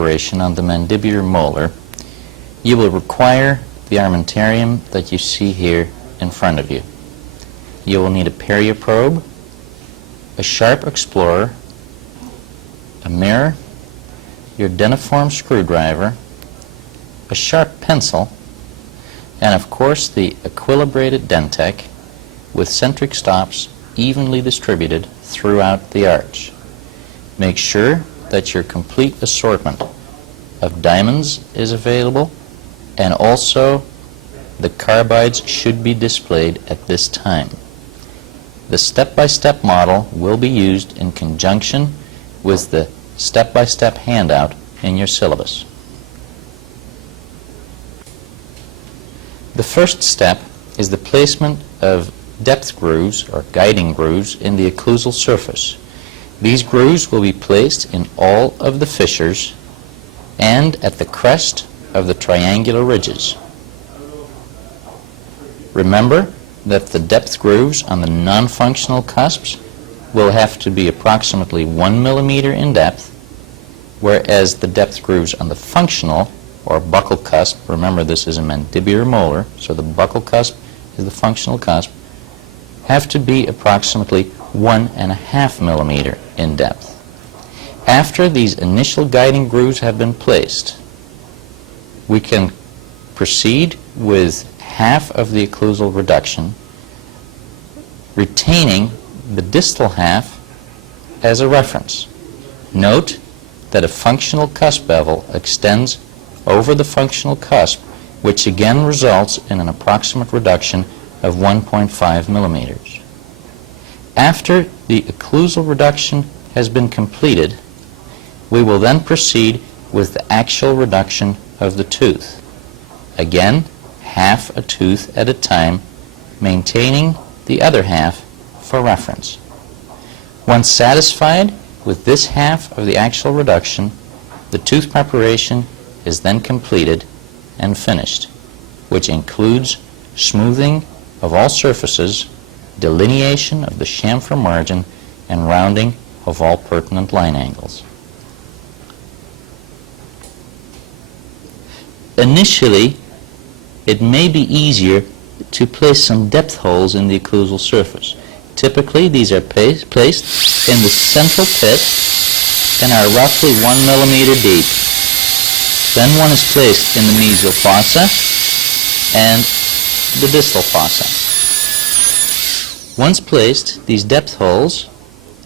preparation on the mandibular molar, you will require the armamentarium that you see here in front of you. You will need a perioprobe, a sharp explorer, a mirror, your deniform screwdriver, a sharp pencil, and of course the equilibrated Dentec with centric stops evenly distributed throughout the arch. Make sure that your complete assortment of diamonds is available, and also the carbides should be displayed at this time. The step-by-step model will be used in conjunction with the step-by-step handout in your syllabus. The first step is the placement of depth grooves or guiding grooves in the occlusal surface. These grooves will be placed in all of the fissures and at the crest of the triangular ridges. Remember that the depth grooves on the non-functional cusps will have to be approximately 1 millimeter in depth, whereas the depth grooves on the functional or buccal cusp, remember this is a mandibular molar, so the buccal cusp is the functional cusp, have to be approximately 1.5 millimeter in depth. After these initial guiding grooves have been placed, we can proceed with half of the occlusal reduction, retaining the distal half as a reference. Note that a functional cusp bevel extends over the functional cusp, which again results in an approximate reduction of 1.5 millimeters. After the occlusal reduction has been completed, we will then proceed with the actual reduction of the tooth. Again, half a tooth at a time, maintaining the other half for reference. Once satisfied with this half of the actual reduction, the tooth preparation is then completed and finished, which includes smoothing of all surfaces, delineation of the chamfer margin, and rounding of all pertinent line angles. Initially, it may be easier to place some depth holes in the occlusal surface. Typically, these are placed in the central pit and are roughly 1 millimeter deep. Then one is placed in the mesial fossa and the distal fossa. Once placed, these depth holes,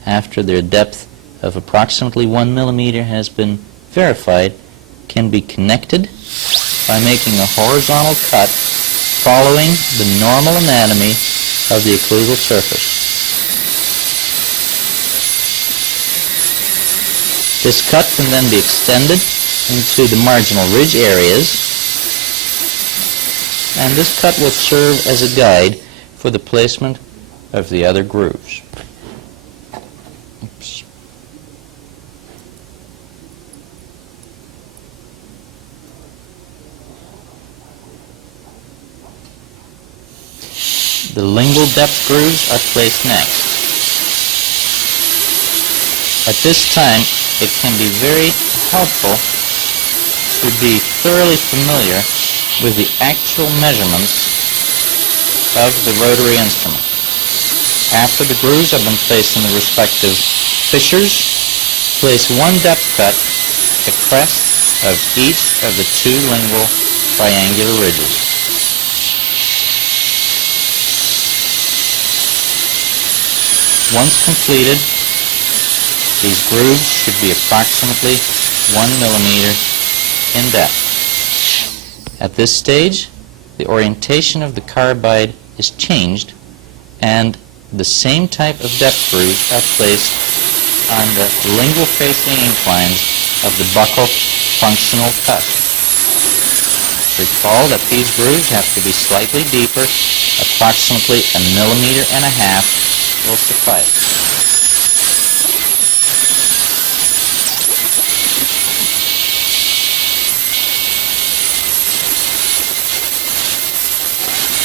after their depth of approximately 1 millimeter has been verified, can be connected by making a horizontal cut following the normal anatomy of the occlusal surface. This cut can then be extended into the marginal ridge areas, and this cut will serve as a guide for the placement of the other grooves. Oops. The lingual depth grooves are placed next. At this time, it can be very helpful to be thoroughly familiar with the actual measurements of the rotary instrument. After the grooves have been placed in the respective fissures, place one depth cut at the crest of each of the two lingual triangular ridges. Once completed, these grooves should be approximately 1 millimeter in depth. At this stage, the orientation of the carbide is changed, and the same type of depth grooves are placed on the lingual facing inclines of the buccal functional cusp. Recall that these grooves have to be slightly deeper, approximately 1.5 millimeters will suffice.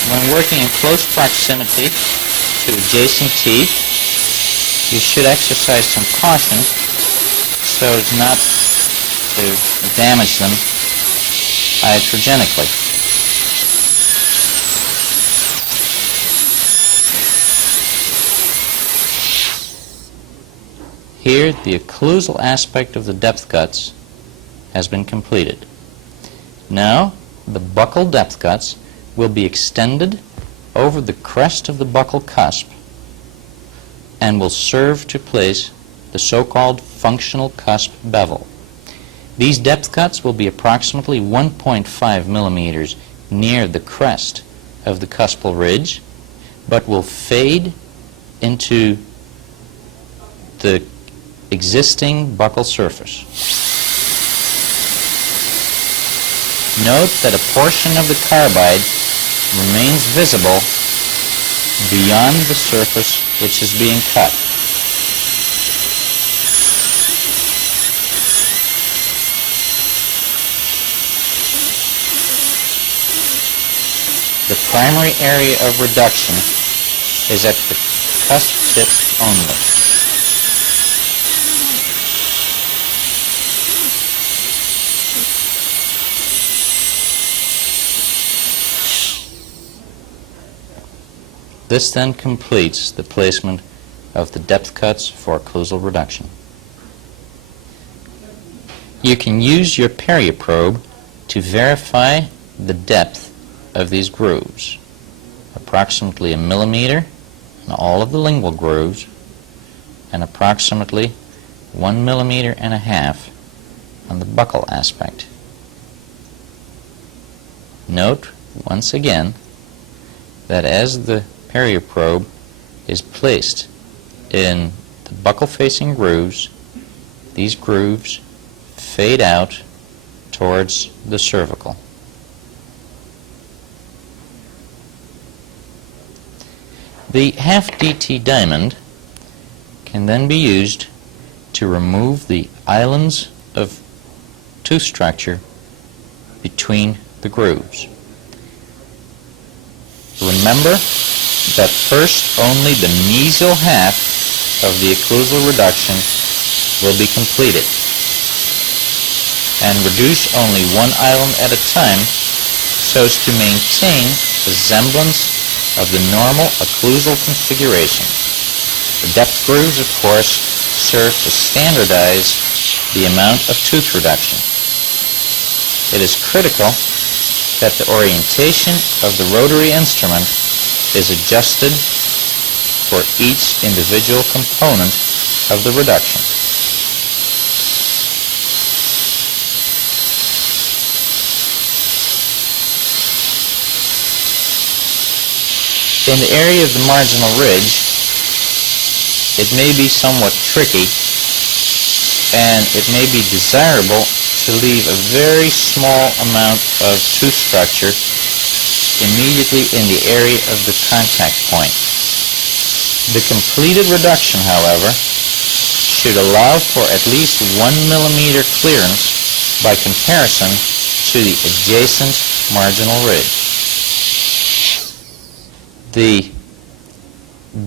When working in close proximity to adjacent teeth, you should exercise some caution so as not to damage them iatrogenically. Here, the occlusal aspect of the depth cuts has been completed. Now, the buccal depth cuts will be extended over the crest of the buccal cusp and will serve to place the so-called functional cusp bevel. These depth cuts will be approximately 1.5 millimeters near the crest of the cuspal ridge, but will fade into the existing buccal surface. Note that a portion of the carbide remains visible beyond the surface which is being cut. The primary area of reduction is at the cusp tip only. This then completes the placement of the depth cuts for occlusal reduction. You can use your perioprobe to verify the depth of these grooves, approximately 1 millimeter in all of the lingual grooves and approximately 1.5 millimeters on the buccal aspect. Note once again that as the perioprobe is placed in the buccal-facing grooves, these grooves fade out towards the cervical. The half DT diamond can then be used to remove the islands of tooth structure between the grooves. Remember that first only the mesial half of the occlusal reduction will be completed, and reduce only one island at a time so as to maintain the semblance of the normal occlusal configuration. The depth grooves, of course, serve to standardize the amount of tooth reduction. It is critical that the orientation of the rotary instrument is adjusted for each individual component of the reduction. In the area of the marginal ridge, it may be somewhat tricky, and it may be desirable to leave a very small amount of tooth structure immediately in the area of the contact point. The completed reduction, however, should allow for at least 1 millimeter clearance by comparison to the adjacent marginal ridge. The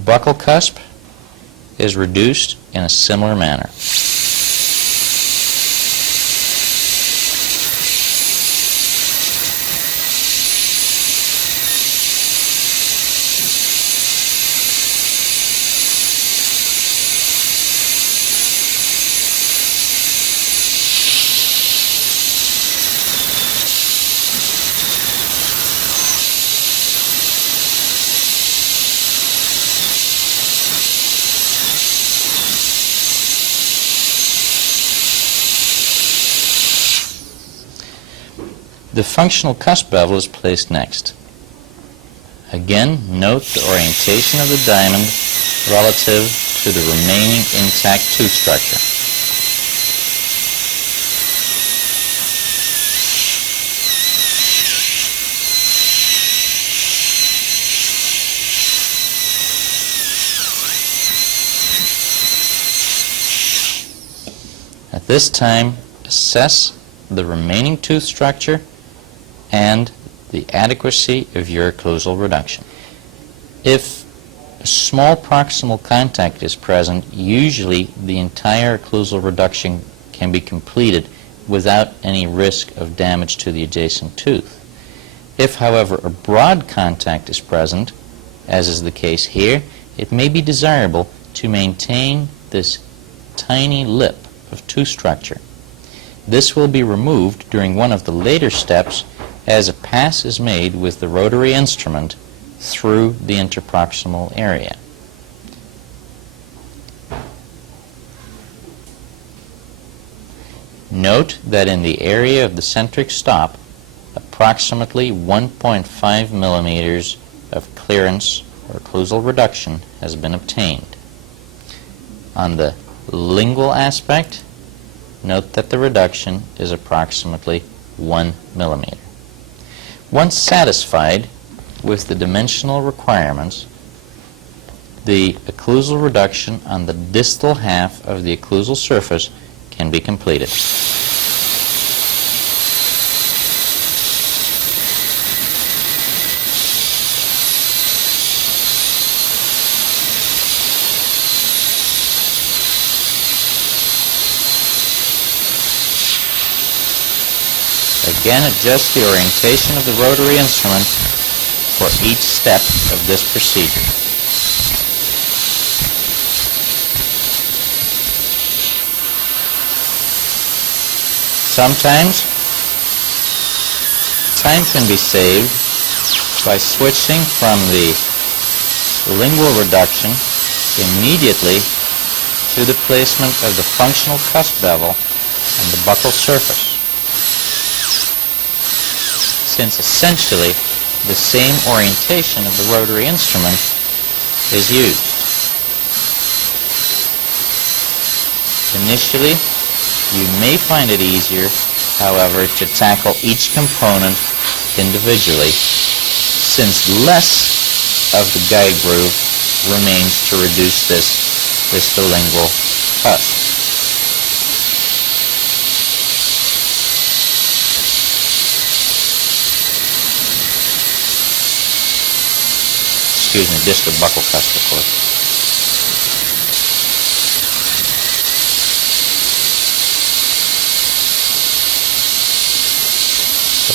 buccal cusp is reduced in a similar manner. The functional cusp bevel is placed next. Again, note the orientation of the diamond relative to the remaining intact tooth structure. At this time, assess the remaining tooth structure and the adequacy of your occlusal reduction. If a small proximal contact is present, usually the entire occlusal reduction can be completed without any risk of damage to the adjacent tooth. If, however, a broad contact is present, as is the case here, it may be desirable to maintain this tiny lip of tooth structure. This will be removed during one of the later steps as a pass is made with the rotary instrument through the interproximal area. Note that in the area of the centric stop, approximately 1.5 millimeters of clearance or occlusal reduction has been obtained. On the lingual aspect, note that the reduction is approximately 1 millimeter. Once satisfied with the dimensional requirements, the occlusal reduction on the distal half of the occlusal surface can be completed. Again, adjust the orientation of the rotary instrument for each step of this procedure. Sometimes time can be saved by switching from the lingual reduction immediately to the placement of the functional cusp bevel on the buccal surface, since essentially the same orientation of the rotary instrument is used. Initially, you may find it easier, however, to tackle each component individually, since less of the guide groove remains to reduce this distal-lingual cusp. Excuse me, distal buccal cusp, of course.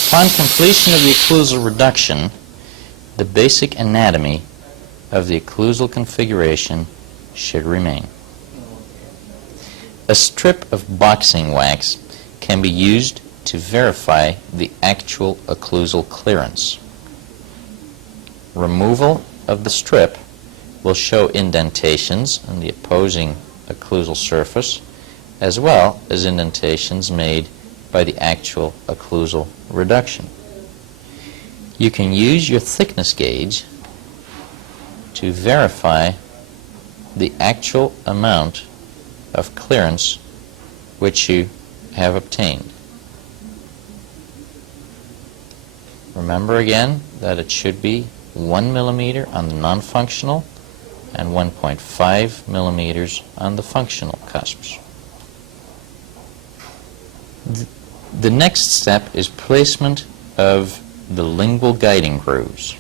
Upon completion of the occlusal reduction, the basic anatomy of the occlusal configuration should remain. A strip of boxing wax can be used to verify the actual occlusal clearance. Removal of the strip will show indentations on the opposing occlusal surface, as well as indentations made by the actual occlusal reduction. You can use your thickness gauge to verify the actual amount of clearance which you have obtained. Remember again that it should be 1 millimeter on the non-functional and 1.5 millimeters on the functional cusps. The next step is placement of the lingual guiding grooves.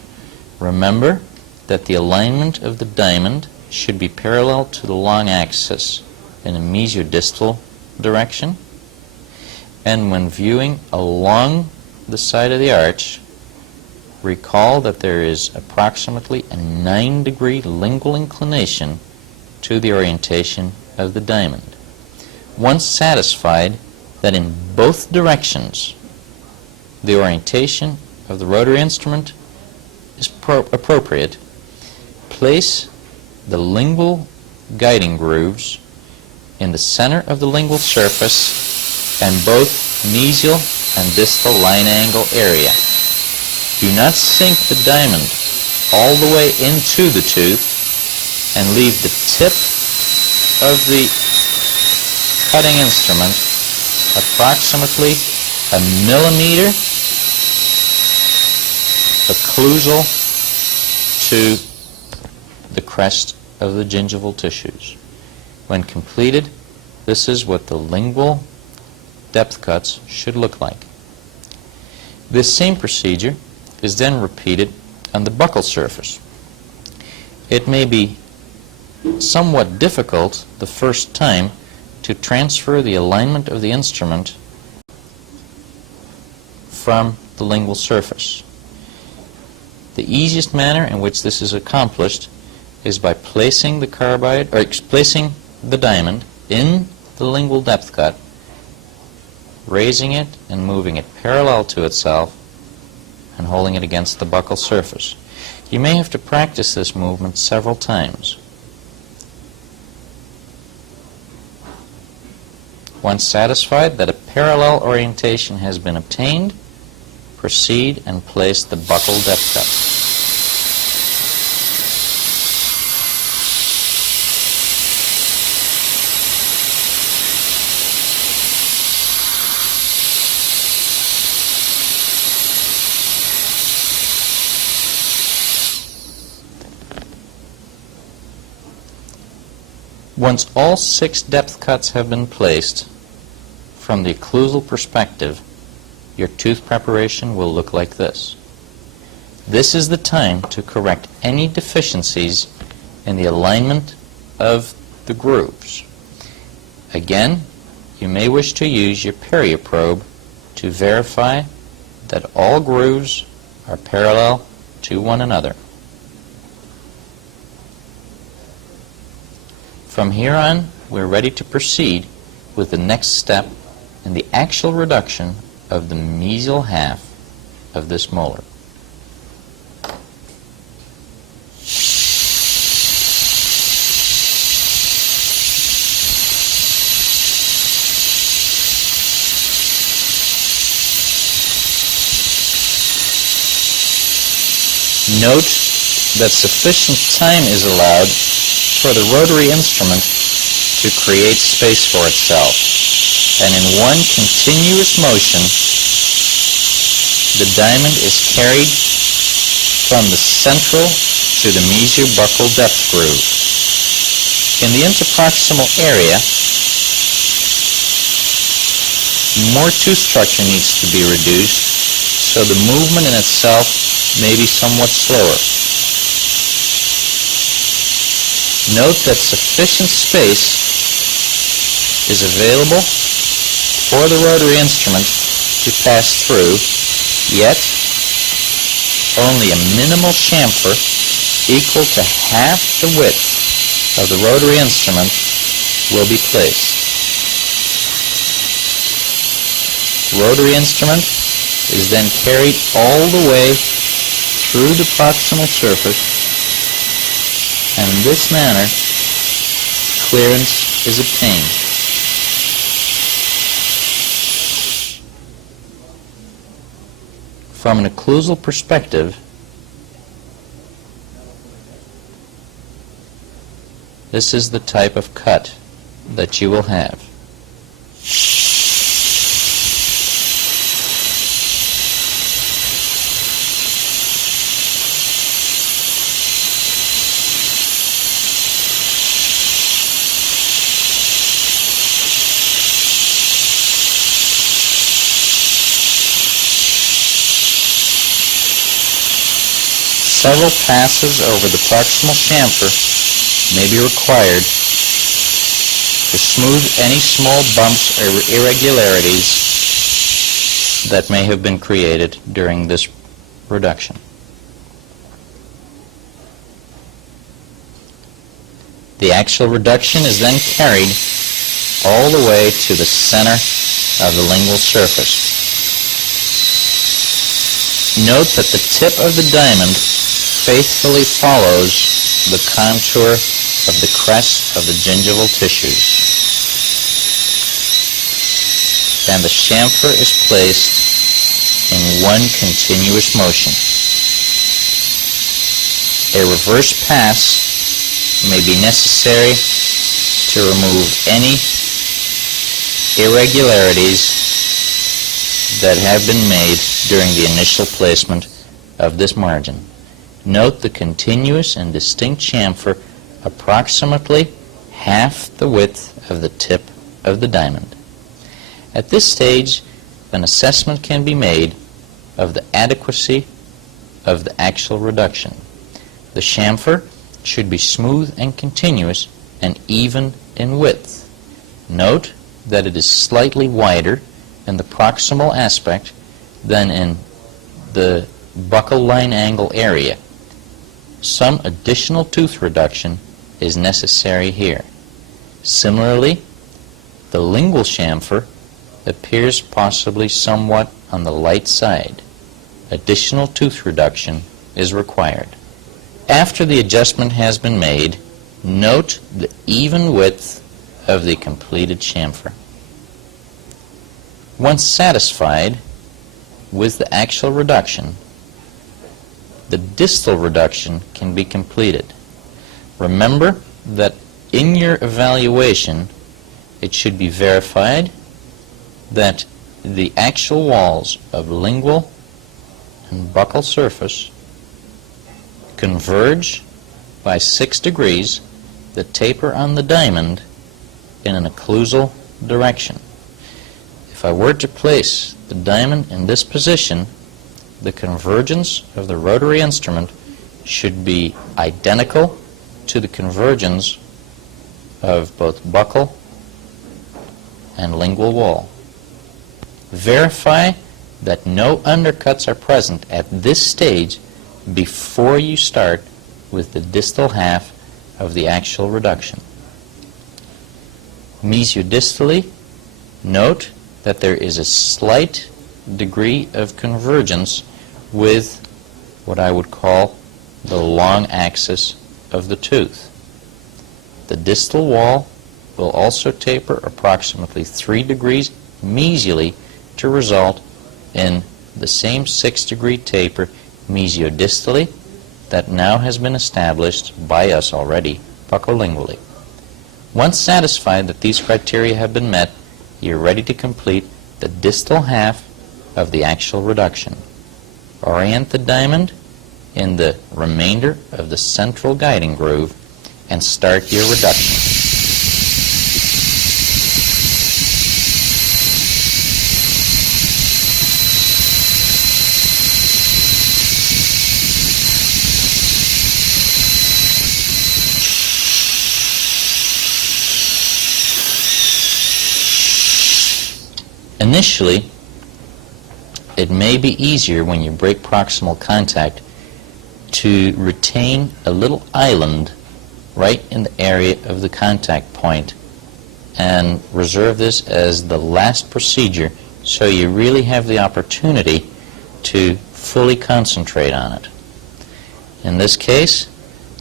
Remember that the alignment of the diamond should be parallel to the long axis in a mesiodistal direction, and when viewing along the side of the arch, recall that there is approximately a 9-degree lingual inclination to the orientation of the diamond. Once satisfied that in both directions the orientation of the rotary instrument is appropriate, place the lingual guiding grooves in the center of the lingual surface and both mesial and distal line angle area. Do not sink the diamond all the way into the tooth and leave the tip of the cutting instrument approximately a millimeter occlusal to the crest of the gingival tissues. When completed, this is what the lingual depth cuts should look like. This same procedure is then repeated on the buccal surface. It may be somewhat difficult the first time to transfer the alignment of the instrument from the lingual surface. The easiest manner in which this is accomplished is by placing the carbide, or placing the diamond in the lingual depth cut, raising it and moving it parallel to itself, and holding it against the buccal surface. You may have to practice this movement several times. Once satisfied that a parallel orientation has been obtained, proceed and place the buccal depth cut. Once all 6 depth cuts have been placed, from the occlusal perspective, your tooth preparation will look like this. This is the time to correct any deficiencies in the alignment of the grooves. Again, you may wish to use your perioprobe to verify that all grooves are parallel to one another. From here on, we're ready to proceed with the next step in the actual reduction of the mesial half of this molar. Note that sufficient time is allowed for the rotary instrument to create space for itself, and in one continuous motion the diamond is carried from the central to the mesiobuccal depth groove. In the interproximal area, more tooth structure needs to be reduced, so the movement in itself may be somewhat slower. Note that sufficient space is available for the rotary instrument to pass through, yet only a minimal chamfer equal to half the width of the rotary instrument will be placed. Rotary instrument is then carried all the way through the proximal surface, and in this manner clearance is obtained. From an occlusal perspective, this is the type of cut that you will have. Several passes over the proximal chamfer may be required to smooth any small bumps or irregularities that may have been created during this reduction. The actual reduction is then carried all the way to the center of the lingual surface. Note that the tip of the diamond faithfully follows the contour of the crest of the gingival tissues, and the chamfer is placed in one continuous motion. A reverse pass may be necessary to remove any irregularities that have been made during the initial placement of this margin. Note the continuous and distinct chamfer approximately half the width of the tip of the diamond. At this stage, an assessment can be made of the adequacy of the actual reduction. The chamfer should be smooth and continuous and even in width. Note that it is slightly wider in the proximal aspect then in the buccal line angle area, some additional tooth reduction is necessary here. Similarly, the lingual chamfer appears possibly somewhat on the light side. Additional tooth reduction is required. After the adjustment has been made, note the even width of the completed chamfer. Once satisfied with the actual reduction, the distal reduction can be completed. Remember that in your evaluation, it should be verified that the actual walls of lingual and buccal surface converge by 6 degrees, the taper on the diamond in an occlusal direction. If I were to place the diamond in this position, the convergence of the rotary instrument should be identical to the convergence of both buccal and lingual wall. Verify that no undercuts are present at this stage before you start with the distal half of the actual reduction. Mesiodistally, note that there is a slight degree of convergence with what I would call the long axis of the tooth. The distal wall will also taper approximately 3 degrees mesially to result in the same 6-degree taper mesiodistally that now has been established by us already buccolingually. Once satisfied that these criteria have been met, you're ready to complete the distal half of the actual reduction. Orient the diamond in the remainder of the central guiding groove and start your reduction. Initially, it may be easier when you break proximal contact to retain a little island right in the area of the contact point and reserve this as the last procedure so you really have the opportunity to fully concentrate on it. In this case,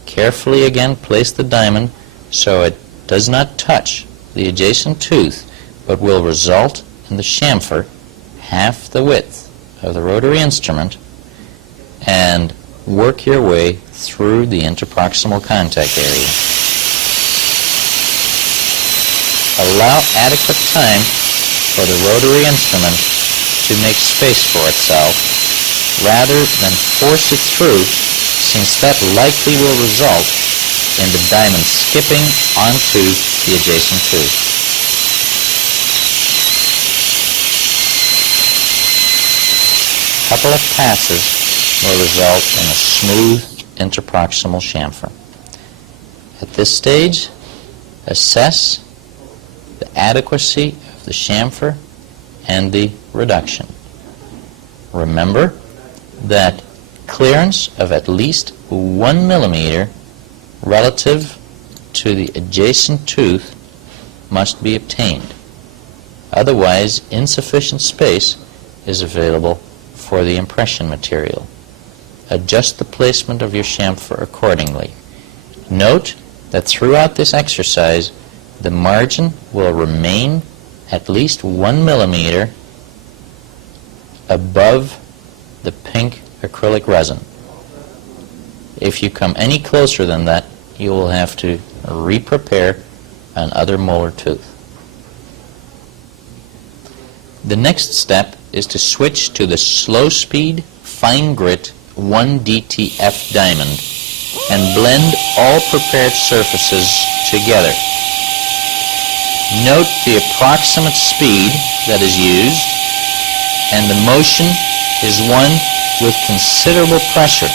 carefully again place the diamond so it does not touch the adjacent tooth but will result in the chamfer half the width of the rotary instrument, and work your way through the interproximal contact area. Allow adequate time for the rotary instrument to make space for itself rather than force it through, since that likely will result in the diamond skipping onto the adjacent tooth. A couple of passes will result in a smooth interproximal chamfer. At this stage, assess the adequacy of the chamfer and the reduction. Remember that clearance of at least 1 millimeter relative to the adjacent tooth must be obtained. Otherwise, insufficient space is available for the impression material. Adjust the placement of your chamfer accordingly. Note that throughout this exercise, the margin will remain at least 1 millimeter above the pink acrylic resin. If you come any closer than that, you will have to re-prepare another molar tooth. The next step is to switch to the slow speed fine grit 1DTF diamond and blend all prepared surfaces together. Note the approximate speed that is used, and the motion is one with considerable pressure.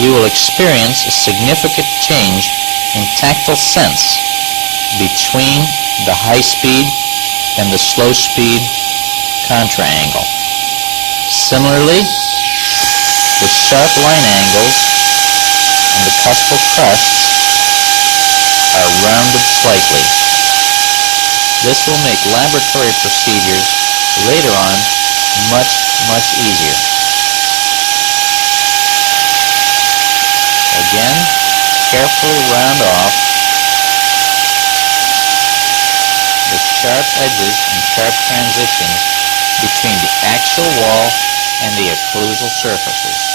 You will experience a significant change in tactile sense between the high speed and the slow speed contra angle. Similarly, the sharp line angles and the cuspal crusts are rounded slightly. This will make laboratory procedures later on much, much easier. Again, carefully round off the sharp edges and sharp transitions between the axial wall and the occlusal surfaces.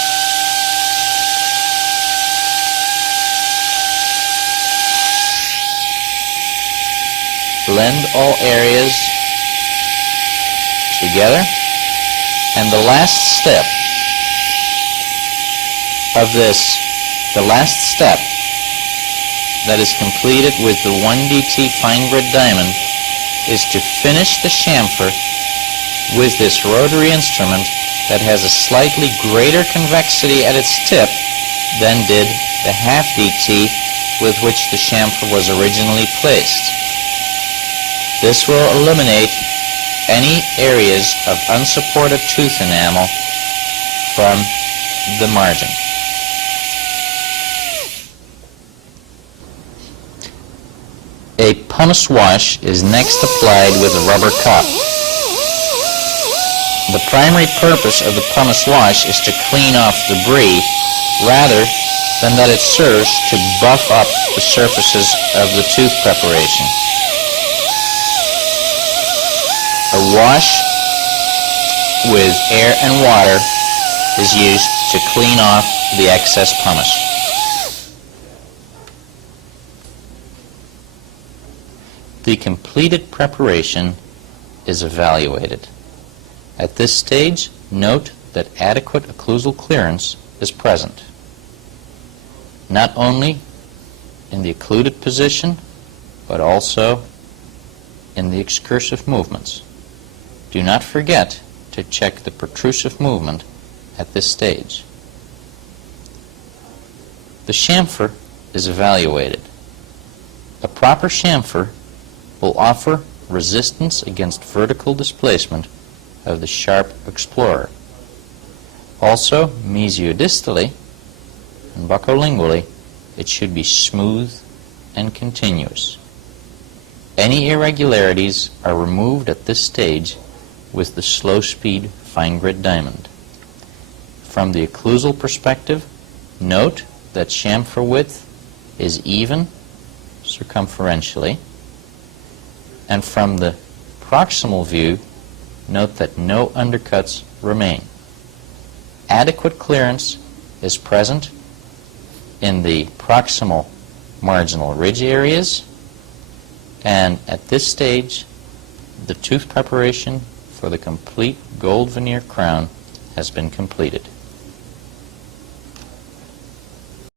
Blend all areas together, and the last step of this, the last step that is completed with the 1DT fine grit diamond is to finish the chamfer with this rotary instrument that has a slightly greater convexity at its tip than did the half DT with which the chamfer was originally placed. This will eliminate any areas of unsupported tooth enamel from the margin. A pumice wash is next applied with a rubber cup. The primary purpose of the pumice wash is to clean off debris rather than that it serves to buff up the surfaces of the tooth preparation. A wash with air and water is used to clean off the excess pumice. The completed preparation is evaluated. At this stage, note that adequate occlusal clearance is present, not only in the occluded position, but also in the excursive movements. Do not forget to check the protrusive movement at this stage. The chamfer is evaluated. A proper chamfer will offer resistance against vertical displacement of the sharp explorer. Also, mesiodistally and buccolingually, it should be smooth and continuous. Any irregularities are removed at this stage with the slow-speed fine grit diamond. From the occlusal perspective, note that chamfer width is even circumferentially, and from the proximal view, note that no undercuts remain. Adequate clearance is present in the proximal marginal ridge areas, and at this stage, the tooth preparation for the complete gold veneer crown has been completed.